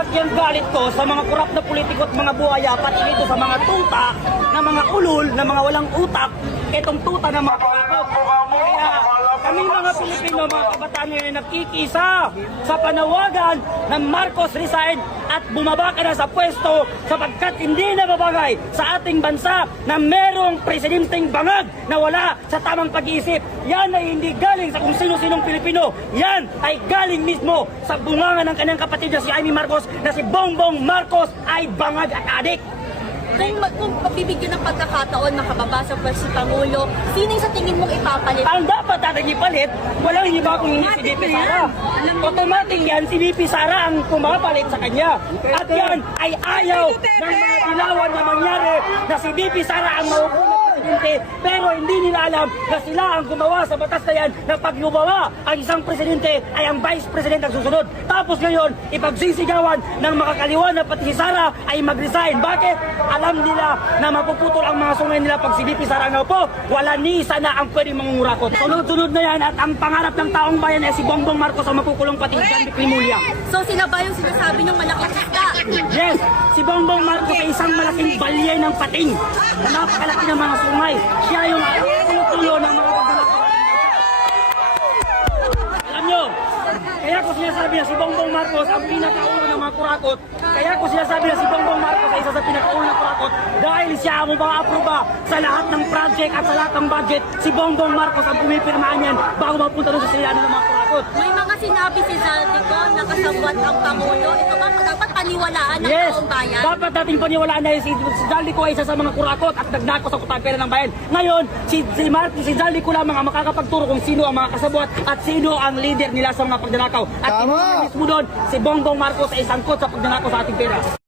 Nagmumulat yung galit ko sa mga korap na politiko at mga buhaya, pati dito sa mga tuta, na mga ulol, na mga walang utak, itong tuta na mga korap. Kaya kami mga Pilipino, mga kabataan ngayon nakikisa sa panawagan ng Marcos resign at bumaba ka na sa pwesto sapagkat hindi na babagay sa ating bansa na merong presidenteng bangag na wala sa tamang pag-iisip. Yan ay hindi galing sa kung sino-sinong Pilipino. Yan ay galing mismo sa bunganga ng kanyang kapatid na si Amy Marcos na si Bongbong Marcos ay bangag at adik. Kung pagbibigyan ng pagkakataon makababa sa pwesto Pangulo, sino sa tingin mong ipapalit? Ang dapat natin ipalit, walang iba kung hindi si VP Sara. Automatic yan, si VP Sara ang pumapalit sa kanya. At yan ay ayaw ng mga dilawan na mangyari na si VP Sara ang maupo na presidente. Pero hindi nila alam na sila ang gumawa sa batas na yan na pag yumawa ang isang presidente ay ang vice president ang susunod. Tapos ngayon, ipagsisigawan ng makakaliwa na pati si Sara ay mag-resign. Bakit? Alam nila na mapuputol ang mga sungay nila pag si VP Sara na po, wala ni isa na ang pwedeng mangungurakot. Sunod-sunod na yan at ang pangarap ng taong bayan ay si Bongbong Marcos ang mapukulong pati si John Vic Rimulya. So sila ba yung sinasabi ng malaking isda? Yes, si Bongbong Marcos ay isang malaking balye ng pating na napakalaki ng mga sungay. Siya yung tulo-tulo ng mga pagdalak. Alam nyo, kaya ko sinasabi na si Bongbong Marcos ang pinakaulo ng mga kurakot. Kaya ko sinasabi na si Bongbong Marcos ay isa sa pinakaulo ng kurakot dahil siya ang mapaka-aproba sa lahat ng project at sa lahat ng budget. Si Bongbong Marcos ang pumipirmaan yan bago mapunta doon sa silyanan ng mga kurakot. May mga sinabi si Zaldico na kasabwat ang Pangulo. Ito ba dapat paniwalaan ng Yes, taong bayan? dapat natin paniwalaan na si Zaldico ay isa sa mga kurakot at nagnako sa kutang pera ng bayan. Ngayon, si Zaldico lamang ang makakapagturo kung sino ang mga kasabwat at sino ang leader nila sa mga pagdanakaw. At mismo doon, si Bongbong Marcos ay sangkot sa pagdanakaw sa ating pera.